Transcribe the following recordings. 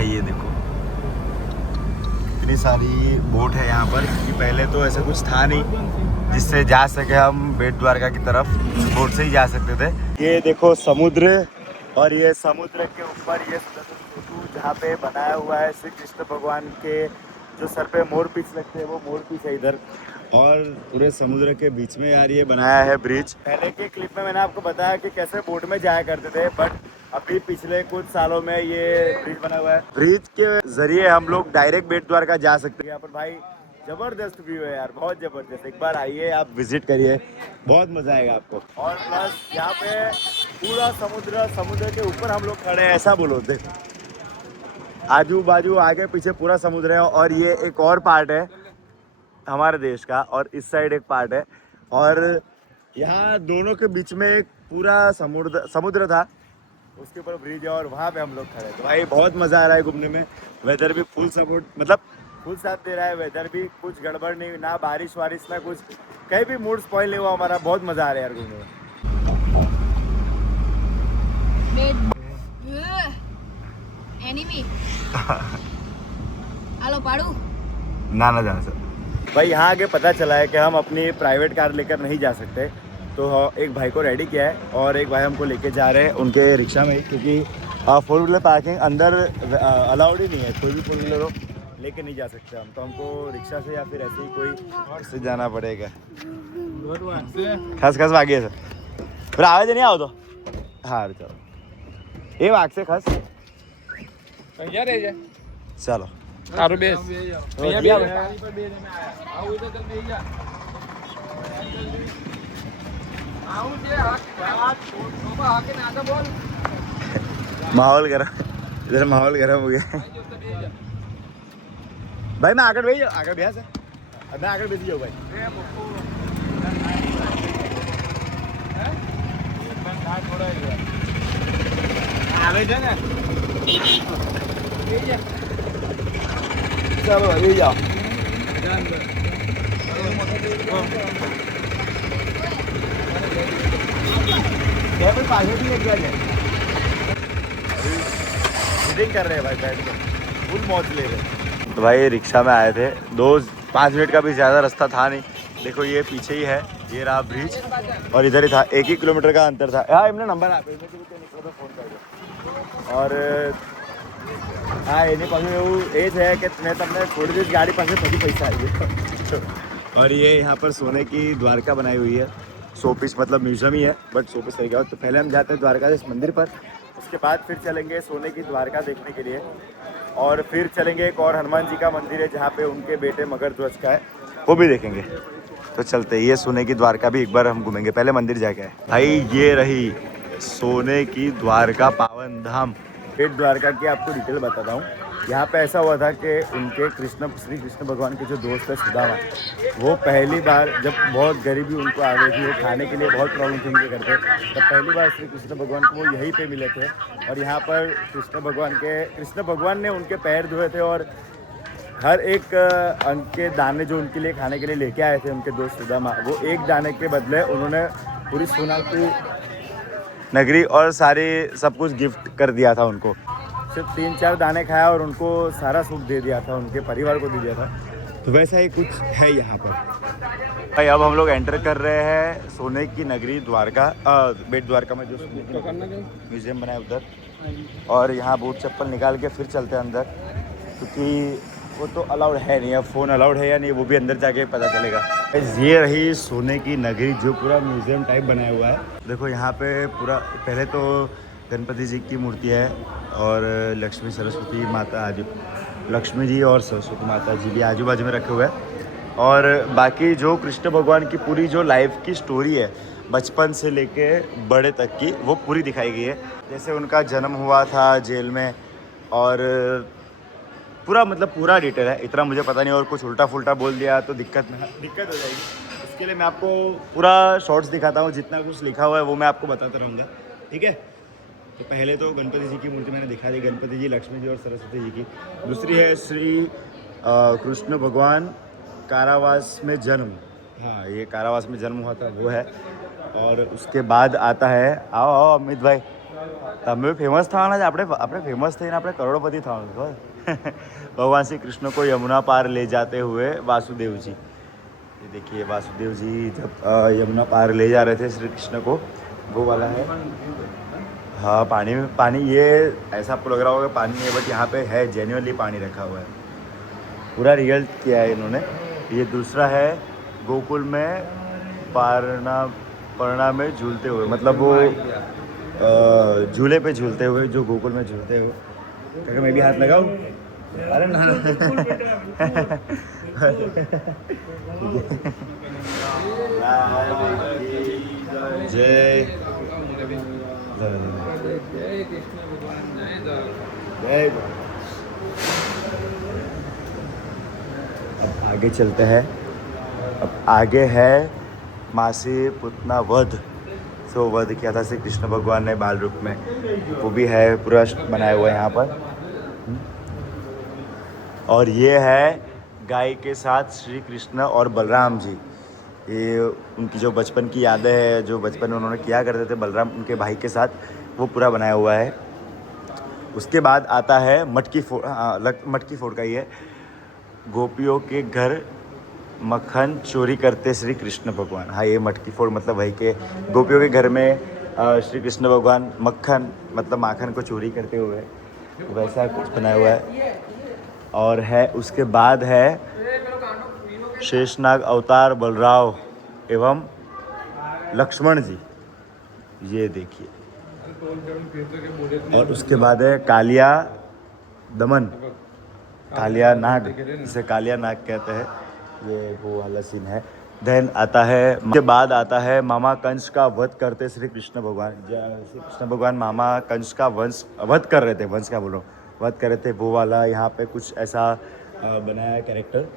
भाई ये देखो इतनी सारी बोट है यहाँ पर कि पहले तो ऐसा कुछ था नहीं जिससे जा सके हम बेट द्वारका की तरफ, बोट से ही जा सकते थे। ये देखो समुद्र, और ये समुद्र के ऊपर ये सुदर्शन सेतु जहाँ पे बनाया हुआ है श्री कृष्ण भगवान के जो सर पे मोर पीछ लगते हैं वो मोर पीछ है इधर, और पूरे समुद्र के बीच में यार ये बनाया है ब्रिज। पहले के क्लिप में मैंने आपको बताया कि कैसे बोट में जाया करते थे, बट अभी पिछले कुछ सालों में ये ब्रिज बना हुआ है। ब्रिज के जरिए हम लोग डायरेक्ट बेट द्वारका जा सकते हैं। यहाँ पर भाई जबरदस्त व्यू है यार, बहुत जबरदस्त। एक बार आइए आप विजिट करिए, बहुत मजा आएगा आपको। और प्लस यहाँ पे पूरा समुद्र के ऊपर हम लोग खड़े हैं, ऐसा बोलो। देखो आजू बाजू आगे पीछे पूरा समुद्र है, और ये एक और पार्ट है हमारे देश का, और इस साइड एक पार्ट है, और यहाँ दोनों के बीच में एक पूरा समुद्र था, उसके ऊपर ब्रिज है, और वहाँ पे हम लोग खड़े। तो भाई बहुत मज़ा आ रहा है घूमने में। वेदर भी फुल सपोर्ट, मतलब फुल साथ दे रहा है। वेदर भी कुछ गड़बड़ नहीं, ना बारिश वारिश ना कुछ, कहीं भी मूड स्पॉइल नहीं हुआ हमारा। बहुत मज़ा आ रहा है यार घूमने में। हेलो पाड़ू ना जाना सर। भाई यहाँ आगे पता चला है कि हम अपनी प्राइवेट कार लेकर नहीं जा सकते, तो एक भाई को रेडी किया है, और एक भाई हमको लेके जा रहे हैं उनके रिक्शा में ही, क्योंकि 4 व्हीलर पार्किंग अंदर अलाउड ही नहीं है। कोई भी 4 व्हीलर हो लेके नहीं जा सकते हम, तो हमको रिक्शा से या फिर ऐसे ही कोई से जाना पड़ेगा। खस खस भागी है सर, फिर आवाज नहीं आओ तो हाँ चलो ये वाग से खस चलो સારું બેસ અહીંયા माहौल गरम, इधर माहौल गरम हो गया। भाई मैं आगे भेज आगे भैया से मैं आगे भेज जाऊँ भाई। चलो भाई जाओ। कर रहे हैं भाई, बैठ के फुल मौज ले रहे हैं। तो भाई रिक्शा में आए थे, 2-5 मिनट का भी ज़्यादा रास्ता था नहीं। देखो ये पीछे ही है, ये रहा ब्रिज, और इधर ही था, 1 ही किलोमीटर का अंतर था। हाँ इमने नंबर आप फोन कर दो। और हाँ ये है कि मैं तमने थोड़ी देर गाड़ी पास पैसा आई। और ये यहाँ पर सोने की द्वारका बनाई हुई है, 100 पीस मतलब म्यूजियम ही है, बट 100 पीस तरीका। तो पहले हम जाते हैं द्वारकाधीश मंदिर पर, उसके बाद फिर चलेंगे सोने की द्वारका देखने के लिए, और फिर चलेंगे एक और हनुमान जी का मंदिर है जहाँ पे उनके बेटे मगर ध्वज का है, वो भी देखेंगे। तो चलते ये सोने की द्वारका भी एक बार हम घूमेंगे, पहले मंदिर जाके आए। भाई ये रही सोने की द्वारका पावन धाम। बेट द्वारका की आपको डिटेल बताता हूँ। यहाँ पे ऐसा हुआ था कि उनके श्री कृष्ण भगवान के जो दोस्त है सुदामा, वो पहली बार जब बहुत गरीबी उनको आ गई थी, वो खाने के लिए बहुत प्रॉब्लम थी उनके घर पे, तब पहली बार श्री कृष्ण भगवान को वो यहीं पे मिले थे। और यहाँ पर कृष्ण भगवान ने उनके पैर धोए थे, और हर एक अन्न के दाने जो उनके लिए खाने के लिए लेके आए थे उनके दोस्त सुदामा, वो एक दाने के बदले उन्होंने पूरी सोना की नगरी और सारी सब कुछ गिफ्ट कर दिया था उनको। सिर्फ 3-4 दाने खाया और उनको सारा सुख दे दिया था, उनके परिवार को दे दिया था। तो वैसा ही कुछ है यहाँ पर। भाई अब हम लोग एंटर कर रहे हैं सोने की नगरी द्वारका, बेट द्वारका में जो म्यूजियम बना है उधर, और यहाँ बूट चप्पल निकाल के फिर चलते हैं अंदर, क्योंकि वो तो अलाउड है नहीं। अब फ़ोन अलाउड है या नहीं वो भी अंदर जाके पता चलेगा। ये रही सोने की नगरी जो पूरा म्यूजियम टाइप बनाया हुआ है। देखो यहाँ पे पूरा पहले तो गणपति जी की मूर्ति है, और लक्ष्मी सरस्वती माता लक्ष्मी जी और सरस्वती माता जी भी आजू बाजू में रखे हुए हैं। और बाकी जो कृष्ण भगवान की पूरी जो लाइफ की स्टोरी है बचपन से लेके बड़े तक की, वो पूरी दिखाई गई है। जैसे उनका जन्म हुआ था जेल में, और पूरा मतलब पूरा डिटेल है। इतना मुझे पता नहीं, और कुछ उल्टा फुल्टा बोल दिया तो दिक्कत हो जाएगी। इसके लिए मैं आपको पूरा शॉर्ट्स दिखाता हूँ, जितना कुछ लिखा हुआ है वो मैं आपको बताता रहूँगा, ठीक है। तो पहले तो गणपति जी की मूर्ति मैंने दिखा दी, गणपति जी, लक्ष्मी जी और सरस्वती जी की। दूसरी है श्री कृष्ण भगवान कारावास में जन्म, हाँ ये कारावास में जन्म हुआ था वो है। और उसके बाद आता है, आओ अमित भाई, તમે ફેમસ થવાના છે, આપણે ફેમસ થઈને આપણે કરોડપતિ થવાનું છે. भगवान श्री कृष्ण को यमुना पार ले जाते हुए वासुदेव जी, ये देखिए वासुदेव जी जब यमुना पार ले जा रहे थे श्री कृष्ण को, वो वाला है. हाँ पानी ये ऐसा आपको लग रहा होगा पानी है, बट यहाँ पे है जेन्युइनली पानी रखा हुआ है, पूरा रियल किया है इन्होंने. ये दूसरा है गोकुल में परना में झूलते हुए, मतलब वो झूले पे झूलते हुए, जो गोकुल में झूलते हुए. क्योंकि मैं भी हाथ लगाऊं, अरे ना जय जय. अब आगे चलते हैं. अब आगे है मासी पुतना वध. सो वध किया था श्री कृष्ण भगवान ने बाल रूप में, वो भी है पूरा बनाया हुआ है यहाँ पर. और ये है गाय के साथ श्री कृष्ण और बलराम जी. ये उनकी जो बचपन की यादें हैं, जो बचपन में उन्होंने किया करते थे बलराम उनके भाई के साथ, वो पूरा बनाया हुआ है. उसके बाद आता है मटकी फोड़ का. ये गोपियों के घर मक्खन चोरी करते श्री कृष्ण भगवान. हाँ, ये मटकी फोड़ मतलब वही के गोपियों के घर में श्री कृष्ण भगवान मक्खन मतलब माखन को चोरी करते हुए, वैसा कुछ बनाया हुआ है. और है उसके बाद है शेषनाग अवतार बलराव एवं लक्ष्मण जी, ये देखिए. और उसके बाद है कालिया दमन, कालिया नाग, जिसे कालिया नाग कहते हैं, ये वो वाला सीन है. देन आता है, उसके बाद आता है मामा कंस का वध करते श्री कृष्ण भगवान. श्री कृष्ण भगवान मामा कंस का वध कर रहे थे, वध कर रहे थे, वो वाला यहाँ पे कुछ ऐसा बनाया है कैरेक्टर.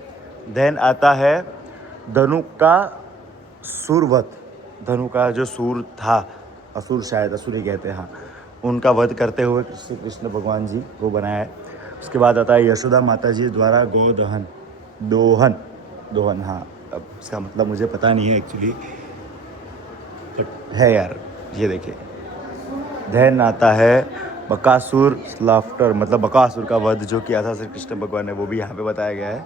देन आता है धनु का सूरवध. धनु का जो सूर था, असुर शायद असुर ही कहते हैं, हाँ, उनका वध करते हुए श्री कृष्ण भगवान जी वो बनाया है. उसके बाद आता है यशोदा माता जी द्वारा गोदहन दोहन. हाँ, अब इसका मतलब मुझे पता नहीं है एक्चुअली, बट है यार, ये देखिए. देन आता है बकासुर स्लाफ्टर, मतलब बकासुर का वध जो किया था श्री कृष्ण भगवान ने, वो भी यहाँ पे बताया गया है.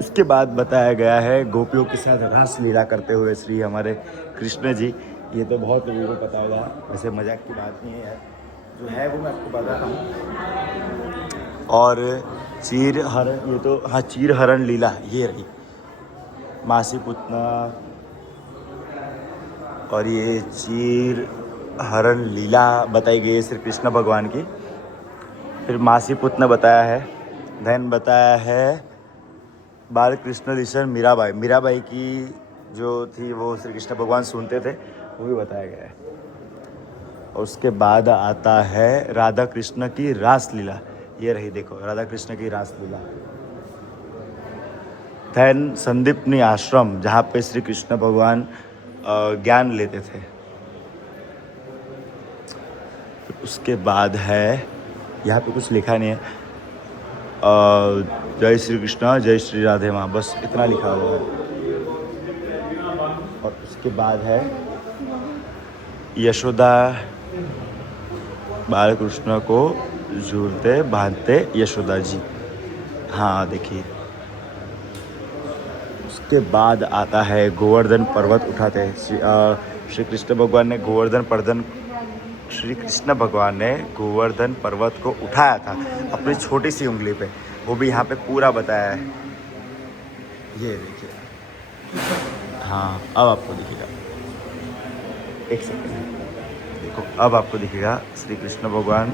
उसके बाद बताया गया है गोपियों के साथ रास लीला करते हुए श्री हमारे कृष्ण जी. ये तो बहुत लोगों को पता होगा, वैसे मजाक की बात नहीं है यार, जो है वो मैं आपको बताता हूँ. और चीर हरण लीला ये रही, मासी पुतना. और ये चीर हरण लीला बताई गई है श्री कृष्ण भगवान की. फिर मासी पुतना बताया है. देन बताया है बाल कृष्ण लिशन मीराबाई की जो थी वो श्री कृष्ण भगवान सुनते थे, वो भी बताया गया है. और उसके बाद आता है राधा कृष्ण की रास लीला. ये रही, देखो राधा कृष्ण की रास लीला. देन संदीपनी आश्रम, जहाँ पे श्री कृष्ण भगवान ज्ञान लेते थे. उसके बाद है, यहाँ पे कुछ लिखा नहीं है, जय श्री कृष्ण जय श्री राधे माँ, बस इतना लिखा हुआ है. और उसके बाद है यशोदा बाल कृष्ण को झूलते बांधते यशोदा जी. हाँ देखिए. उसके बाद आता है गोवर्धन पर्वत उठाते हैं. श्री कृष्ण भगवान ने गोवर्धन पर्वत को उठाया था अपनी छोटी सी उंगली पे, वो भी यहाँ पे पूरा बताया है. ये देखिए. हाँ, अब आपको दिखेगा, एक सेकंड देखो, अब आपको दिखेगा श्री कृष्ण भगवान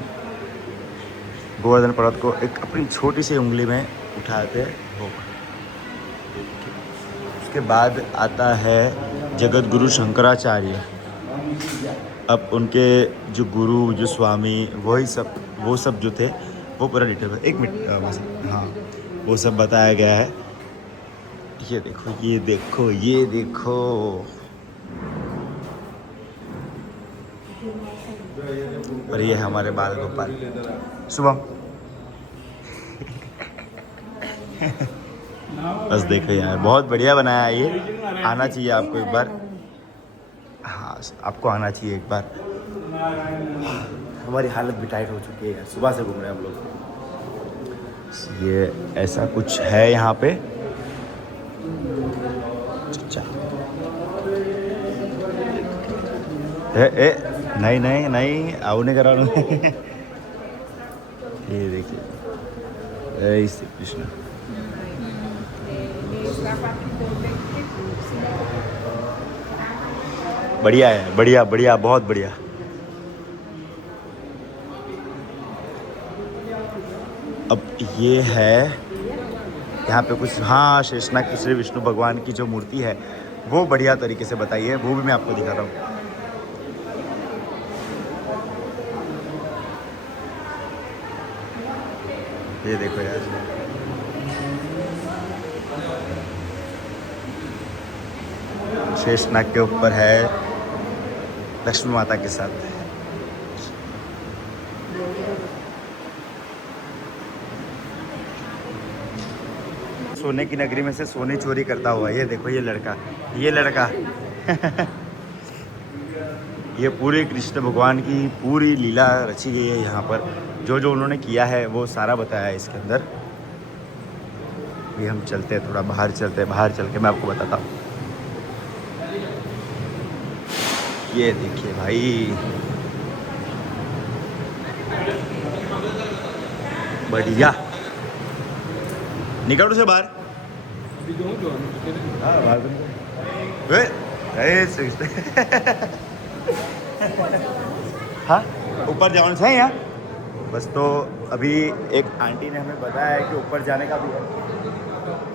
गोवर्धन पर्वत को एक अपनी छोटी सी उंगली में उठाते हो. उसके बाद आता है जगत गुरु शंकराचार्य. अब उनके जो गुरु, जो स्वामी, वो सब जो थे, वो पूरा डिटेल है. एक मिनट, हाँ, वो सब बताया गया है. ये देखो. और ये हमारे बाल गोपाल शुभम. बस देखो यार, बहुत बढ़िया बनाया है ये. आना चाहिए आपको एक बार. हाँ, आपको आना चाहिए एक बार. हमारी हालत भी टाइट हो चुकी है, सुबह से घूम रहे हैं हम लोग। ये ऐसा कुछ है यहाँ पे। ए नहीं नहीं नहीं, आओ नहीं करा ये देखिए, जय श्री कृष्ण। बढ़िया है, बढ़िया बढ़िया, बहुत बढ़िया। अब ये है यहाँ पे कुछ, हाँ, शेषनाग की श्री विष्णु भगवान की जो मूर्ति है वो बढ़िया तरीके से बताई है, वो भी मैं आपको दिखा रहा हूँ। ये देखो यार, शेषनाग के ऊपर है लक्ष्मी माता के साथ। सोने की नगरी में से सोने चोरी करता हुआ, ये देखो ये लड़का, ये लड़का ये पूरे कृष्ण भगवान की पूरी लीला रची गई है यहाँ पर। जो जो उन्होंने किया है वो सारा बताया है इसके अंदर। ये हम चलते हैं, थोड़ा बाहर चलते हैं, बाहर चल के मैं आपको बताता हूँ। ये देखिए भाई, बढ़िया। निकलो से बाहर। हाँ, बाहर हाँ, ऊपर जाना चाहिए यहाँ बस। तो अभी एक आंटी ने हमें बताया है कि ऊपर जाने का भी है,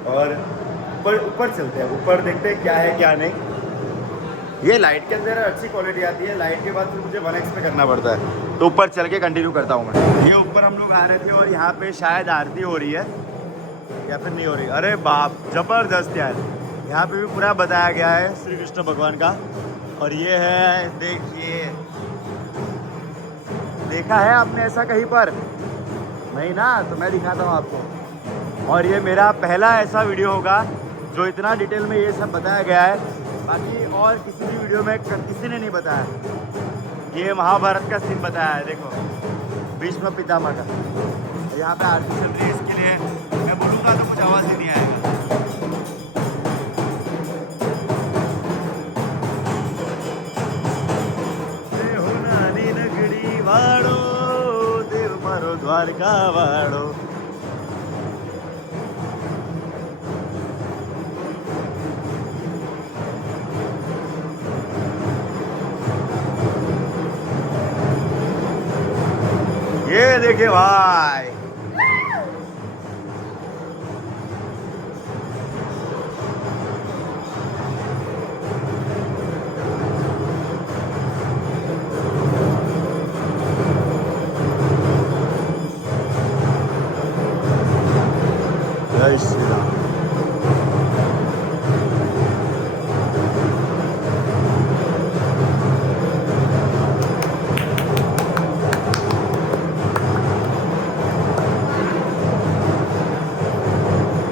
और ऊपर चलते हैं, ऊपर देखते हैं क्या है क्या नहीं। ये लाइट के अंदर अच्छी क्वालिटी आती है, लाइट के बाद फिर मुझे 1x पे करना पड़ता है, तो ऊपर चल के कंटिन्यू करता हूँ मैं। ये ऊपर हम लोग आ रहे थे और यहाँ पे शायद आरती हो रही है या फिर नहीं हो रही। अरे बाप, जबरदस्त यार, यहाँ पे भी पूरा बताया गया है श्री कृष्ण भगवान का। और ये है, देखिए, देखा है आपने ऐसा कहीं पर? नहीं ना, तो मैं दिखाता हूँ आपको। और ये मेरा पहला ऐसा वीडियो होगा जो इतना डिटेल में ये सब बताया गया है। बाकी और किसी भी वीडियो में किसी ने नहीं बताया। ये महाभारत का सीन बताया है, देखो, भीष्म पितामह का। यहाँ पे आरती चल रही है, इसके लिए मैं बोलूँगा तो कुछ आवाज़ ही नहीं आएगा। वाड़ो देव मारो द्वारका वाड़ो। ये देखिए भाई, जय श्री राम।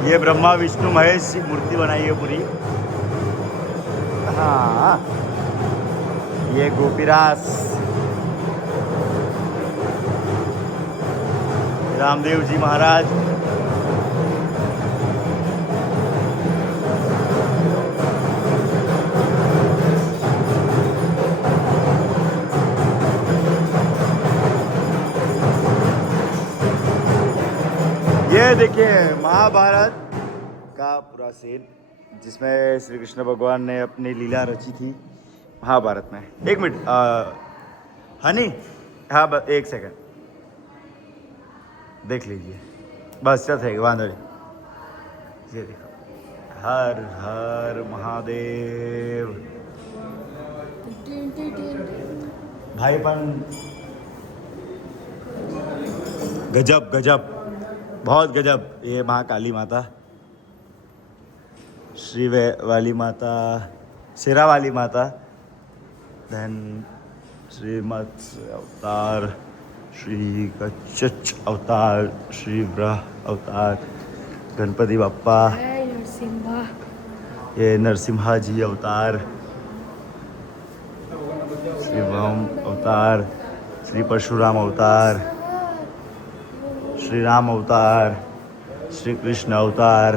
ये ब्रह्मा विष्णु महेश की मूर्ति बनाई है पूरी। हाँ, ये गोपीरास, रामदेव जी महाराज। ये देखिए महाभारत का पूरा सीन, जिसमें श्री कृष्ण भगवान ने अपनी लीला रची थी महाभारत में। एक मिनट, हनी, हाँ बस एक सेकंड देख लीजिए, बस चल थे वांदड़ी। ये देखो, हर हर महादेव भाई, पण गजब गजब, बहुत गजब। ये महाकाली माता, श्री वाली माता, शेरा वाली माता, देन श्री मत्स्य अवतार, श्री कच्छ अवतार, श्री वराह अवतार, गणपति बप्पा, ये नरसिम्हा जी अवतार, श्री वाम अवतार, श्री परशुराम अवतार, श्री राम अवतार, श्री कृष्ण अवतार,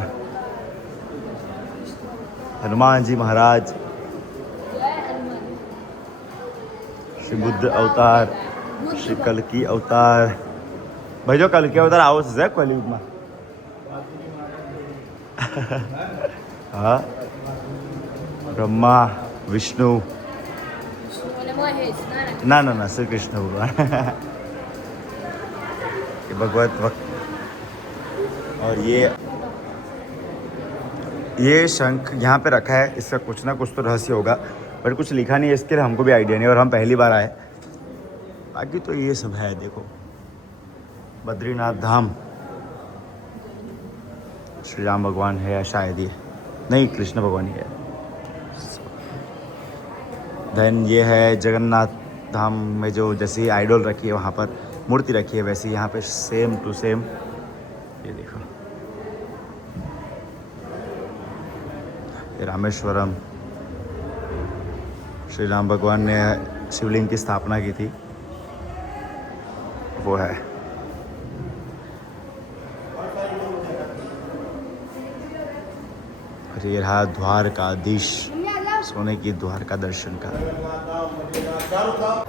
हनुमान जी महाराज, श्री बुद्ध अवतार, श्री कल्कि अवतार. भाई जो कल्कि अवतार आवोच છે કલિયુગમાં. હા, બ્રહ્મા, વિષ્ણુ, ना ना ना श्री कृष्ण भगवान. ये भगवत वक्त. और ये शंख यहाँ पे रखा है, इसका कुछ ना कुछ तो रहस्य होगा, पर कुछ लिखा नहीं है, इसके लिए हमको भी आइडिया नहीं, और हम पहली बार आए. बाकी तो ये सब है. देखो बद्रीनाथ धाम, श्री राम भगवान है या शायद ये नहीं, कृष्ण भगवान ही है. देन ये है जगन्नाथ धाम में जो जैसी आइडल रखी है वहाँ पर मूर्ति रखी है, वैसे यहाँ पे सेम टू सेम. ये देखो ये रामेश्वरम, श्री राम भगवान ने शिवलिंग की स्थापना की थी, वो है. और ये रहा द्वारकाधीश, सोने की द्वार का दर्शन का.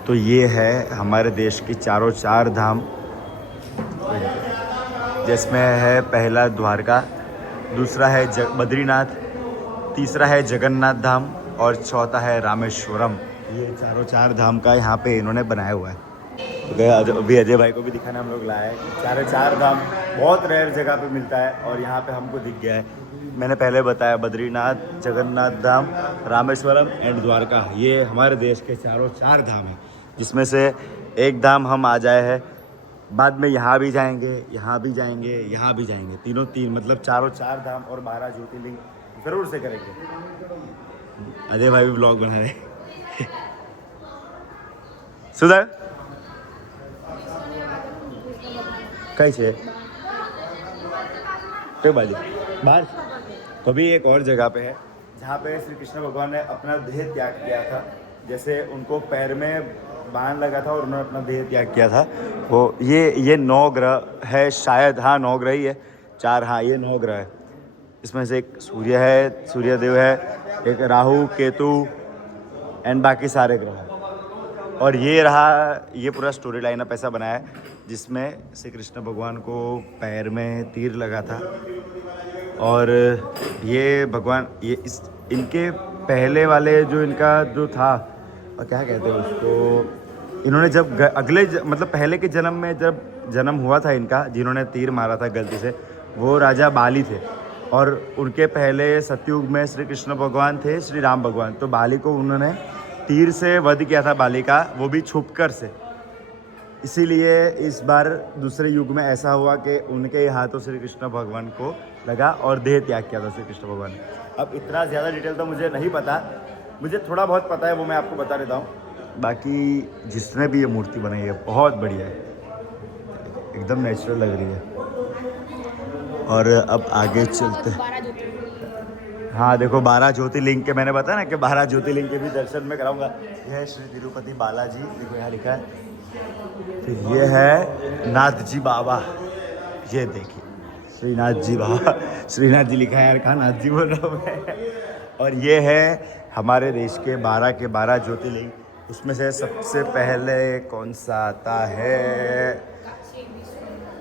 तो ये है हमारे देश की चारों चार धाम, जिसमें है पहला द्वारका, दूसरा है बद्रीनाथ, तीसरा है जगन्नाथ धाम और चौथा है रामेश्वरम. ये चारों चार धाम का यहाँ पे इन्होंने बनाया हुआ है. तो अभी अजय भाई को भी दिखाना हम लोग लाए हैं. चारों चार धाम बहुत रेयर जगह पे मिलता है और यहाँ पे हमको दिख गया है. मैंने पहले बताया बद्रीनाथ, जगन्नाथ धाम, रामेश्वरम एंड द्वारका, ये हमारे देश के चारों चार धाम हैं, जिसमें से एक धाम हम आ जाए हैं. बाद में यहाँ भी जाएंगे, यहाँ भी जाएंगे, यहाँ भी जाएंगे. तीनों तीन मतलब चारों चार धाम और 12 ज्योतिर्लिंग ज़रूर से करेंगे. अजय भाई भी ब्लॉग बना रहे. सुधर कहीं से तो बाजू बाहर. कभी एक और जगह पे है जहाँ पे श्री कृष्ण भगवान ने अपना देह त्याग किया था. जैसे उनको पैर में बाण लगा था और उन्होंने अपना देह त्याग किया था. वो ये 9 ग्रह है शायद. हाँ 9 ग्रह ही है. 4, हाँ ये 9 ग्रह है. इसमें से एक सूर्य है, सूर्यदेव है, एक राहु, केतु एंड बाकी सारे ग्रह हैं. और ये रहा, ये पूरा स्टोरी लाइन अप ऐसा बनाया है जिसमें श्री कृष्ण भगवान को पैर में तीर लगा था. और ये भगवान ये इनके पहले वाले जो इनका जो था, और क्या कहते हैं उसको, इन्होंने जब अगले मतलब पहले के जन्म में जब जन्म हुआ था इनका, जिन्होंने तीर मारा था गलती से, वो राजा बाली थे. और उनके पहले सतयुग में श्री कृष्ण भगवान थे, श्री राम भगवान. तो बाली को उन्होंने तीर से वध किया था, बाली का, वो भी छुपकर से. इसीलिए इस बार दूसरे युग में ऐसा हुआ कि उनके हाथों श्री कृष्ण भगवान को लगा और देह त्याग किया था श्री कृष्ण भगवान ने. अब इतना ज़्यादा डिटेल तो मुझे नहीं पता, मुझे थोड़ा बहुत पता है, वो मैं आपको बता देता हूँ. बाकी जिसने भी ये मूर्ति बनाई है बहुत बढ़िया है, एकदम नेचुरल लग रही है. और अब आगे चलते हैं. हाँ देखो 12 ज्योतिर्लिंग के मैंने बताया ना कि 12 ज्योतिर्लिंग के भी दर्शन मैं कराऊंगा. यह है श्री तिरुपति बालाजी, देखो यहाँ लिखा है. फिर ये है नाथ जी बाबा, ये देखिए श्रीनाथ जी बाबा. श्रीनाथ जी लिखा है यार, कहाँ नाथ जी बोल रहा हूँ मैं. और ये है हमारे देश के 12 ज्योतिर्लिंग. उसमें से सबसे पहले कौन सा आता है?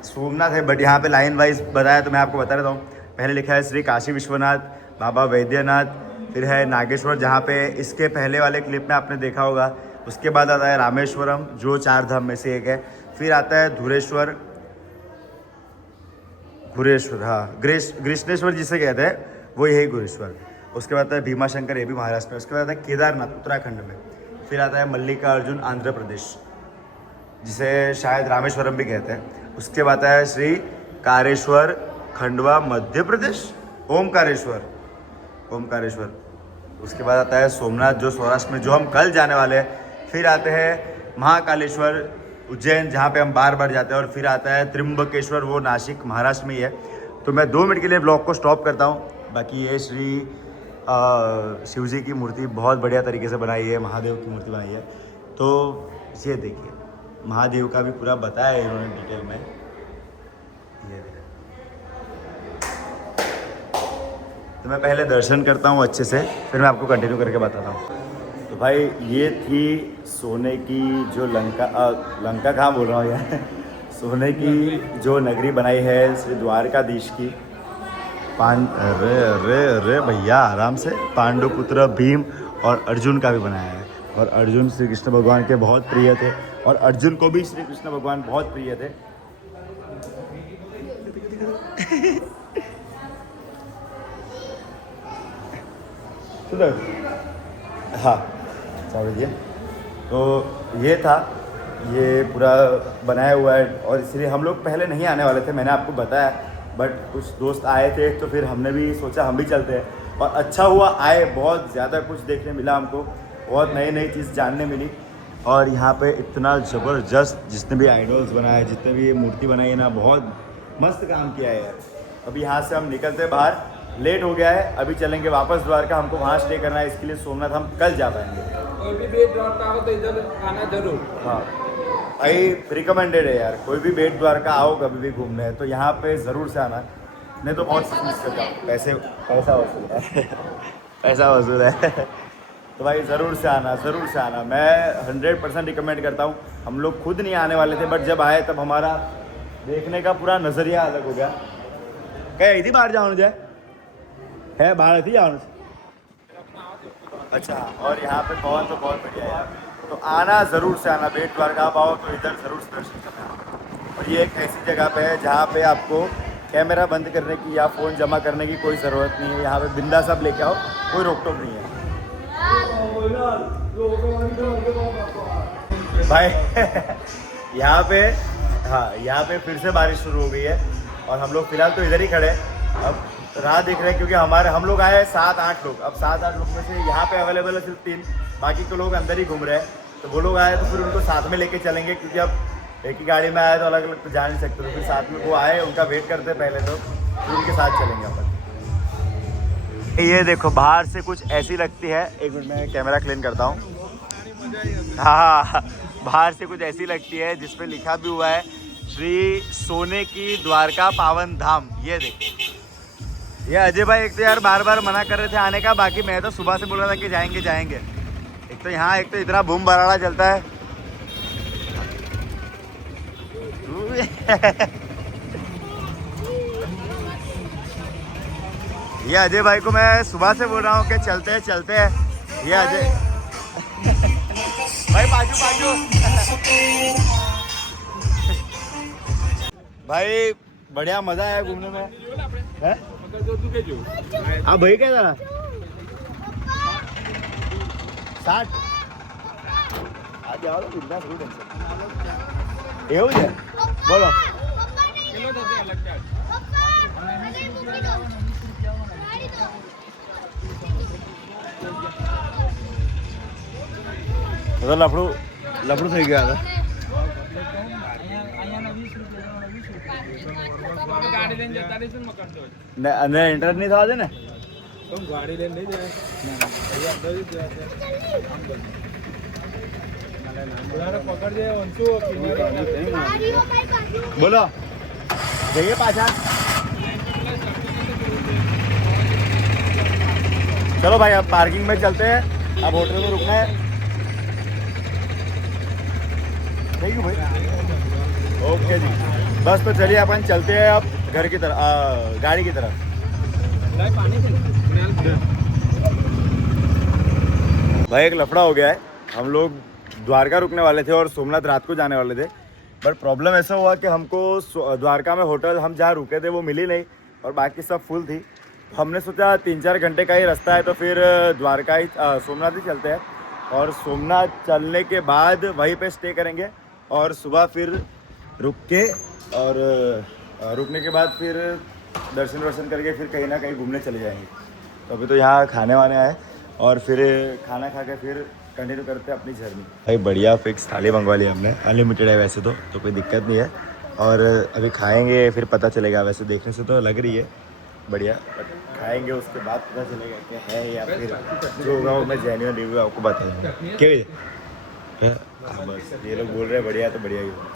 सोमनाथ है, बट यहाँ पे लाइन वाइज बताया तो मैं आपको बता देता हूँ. पहले लिखा है श्री काशी विश्वनाथ, बाबा वैद्यनाथ, फिर है नागेश्वर जहाँ पे इसके पहले वाले क्लिप में आपने देखा होगा. उसके बाद आता है रामेश्वरम, जो 4 धाम में से एक है. फिर आता है धुरेश्वर, घुरेश्वर, हाँ ग्रीष्णेश्वर जिसे कहते हैं वो यही घुरेश्वर. उसके बाद आता है भीमाशंकर, ये भी महाराष्ट्र में. उसके बाद आता है केदारनाथ उत्तराखंड में. फिर आता है मल्लिकार्जुन आंध्र प्रदेश, जिसे शायद रामेश्वरम भी कहते हैं. उसके बाद आता है श्री कारेश्वर खंडवा मध्य प्रदेश, ओमकारेश्वर. उसके बाद आता है सोमनाथ जो सौराष्ट्र में, जो हम कल जाने वाले हैं. फिर आते हैं महाकालेश्वर उज्जैन, जहाँ पे हम बार बार जाते हैं. और फिर आता है त्र्यंबकेश्वर, वो नासिक महाराष्ट्र में ही है. तो मैं 2 मिनट के लिए ब्लॉग को स्टॉप करता हूँ. बाकी ये श्री शिव जी की मूर्ति बहुत बढ़िया तरीके से बनाई है, महादेव की मूर्ति बनाई है. तो ये देखिए महादेव का भी पूरा बताया है इन्होंने डिटेल में। ये देखिए, तो मैं पहले दर्शन करता हूँ अच्छे से, फिर मैं आपको कंटिन्यू करके बताता हूँ। तो भाई ये थी सोने की जो लंका कहाँ बोल रहा हूँ यार सोने की जो नगरी बनाई है श्री द्वारकाधीश की। अरे अरे अरे भैया आराम से। पांडुपुत्र भीम और अर्जुन का भी बनाया है, और अर्जुन श्री कृष्ण भगवान के बहुत प्रिय थे, और अर्जुन को भी श्री कृष्ण भगवान बहुत प्रिय थे। हाँ समझिए, तो ये था, ये पूरा बनाया हुआ है। और इसलिए हम लोग पहले नहीं आने वाले थे, मैंने आपको बताया, बट कुछ दोस्त आए थे तो फिर हमने भी सोचा हम भी चलते हैं। और अच्छा हुआ आए, बहुत ज़्यादा कुछ देखने मिला हमको, बहुत नई नई चीज़ जानने मिली। और यहाँ पे इतना ज़बरदस्त जितने भी आइडल्स बनाए, जितने भी मूर्ति बनाई है ना, बहुत मस्त काम किया है यार। अभी यहाँ से हम निकलते बाहर, लेट हो गया है, अभी चलेंगे वापस द्वारका, हमको वहाँ स्टे करना है, इसके लिए सोमनाथ हम कल जा पाएंगे। कोई भी बेट द्वारका हो तो इधर आना जरूर। हाँ भाई रिकमेंडेड है यार, कोई भी बेट द्वारका आओ कभी भी घूमने है तो यहाँ पे ज़रूर से आना, नहीं तो बहुत मिस करता हूँ। पैसा वसूल है पैसा वसूल है तो भाई ज़रूर से आना, ज़रूर से आना। मैं 100% रिकमेंड करता हूँ। हम लोग खुद नहीं आने वाले थे, बट जब आए तब हमारा देखने का पूरा नज़रिया अलग हो गया। कहीं थी बाहर जाओ जाए है, बाहर थी जाओ। अच्छा, और यहाँ पे पवन तो बहुत बढ़िया है यार, तो आना ज़रूर से आना। बेट द्वारका आप आओ तो इधर ज़रूर से दर्शन करना। और ये एक ऐसी जगह पे है जहाँ पे आपको कैमरा बंद करने की या फ़ोन जमा करने की कोई ज़रूरत नहीं है। यहाँ पे बिंदास आप लेके आओ, कोई रोक टोक नहीं है भाई यहाँ पे, हाँ यहाँ पे फिर से बारिश शुरू हो गई है, और हम लोग फिलहाल तो इधर ही खड़े हैं। अब राह देख रहे हैं, क्योंकि हम लोग आए 7-8 लोग। अब 7-8 लोग में से यहाँ पे अवेलेबल है सिर्फ 3, बाकी के लोग अंदर ही घूम रहे हैं। तो वो लोग आए तो फिर उनको साथ में लेके चलेंगे, क्योंकि अब एक ही गाड़ी में आए तो अलग अलग तो जा नहीं सकते। तो फिर साथ में वो आए, उनका वेट करते पहले, तो फिर उनके साथ चलेंगे अपन। ये देखो बाहर से कुछ ऐसी लगती है, एक मिनट में कैमरा क्लीन करता हूँ। हाँ बाहर से कुछ ऐसी लगती है जिसपे लिखा भी हुआ है श्री सोने की द्वारका पावन धाम। ये देखो, ये अजय भाई एक तो यार बार बार मना कर रहे थे आने का, बाकी मैं तो सुबह से बोल रहा था कि जाएंगे जाएंगे। एक तो यहाँ एक तो इतना बूम बराड़ा चलता है ये अजय भाई को मैं सुबह से बोल रहा हूँ कि चलते हैं। ये अजय भाई बाजू भाई बढ़िया मजा आया घूमने में है। हाँ भाई क्या था 60 आज आओ बिंदास हो टेंशन એવું છે બોલો। તો લફડું થઈ ગયા હતા। અંદર એન્ટર નહીં થવા દે ને, ગાડી લઈને નહીં જાય, બોલો જઈએ પાછા। चलो भाई अब पार्किंग में चलते हैं, अब होटल में रुकना है। थैंक यू भाई। ओके जी, बस तो चलिए अपन चलते हैं अब घर की तरफ, गाड़ी की तरफ। भाई एक लफड़ा हो गया है, हम लोग द्वारका रुकने वाले थे और सोमनाथ रात को जाने वाले थे, बट प्रॉब्लम ऐसा हुआ कि हमको द्वारका में होटल हम जहाँ रुके थे वो मिली नहीं, और बाकी सब फुल थी। हमने सोचा 3-4 घंटे का ही रास्ता है तो फिर द्वारका ही सोमनाथ ही चलते हैं, और सोमनाथ चलने के बाद वहीं पे स्टे करेंगे, और सुबह फिर रुक के और रुकने के बाद फिर दर्शन वर्शन करके फिर कहीं ना कहीं घूमने चले जाएंगे। तो अभी तो यहाँ खाने वाने आए, और फिर खाना खा के फिर कंटिन्यू करते हैं अपनी जर्नी। भाई बढ़िया फिक्स थाली मंगवा ली हमने, अनलिमिटेड है वैसे तो कोई दिक्कत नहीं है, और अभी खाएंगे फिर पता चलेगा। वैसे देखने से तो लग रही है बढ़िया, बट खाएंगे उसके बाद पता चलेगा क्या है, या फिर जो होगा वो मैं जेन्युइन रिव्यू आपको बताऊंगा। क्या बस ये लोग बोल रहे हैं बढ़िया है तो बढ़िया ही होगा।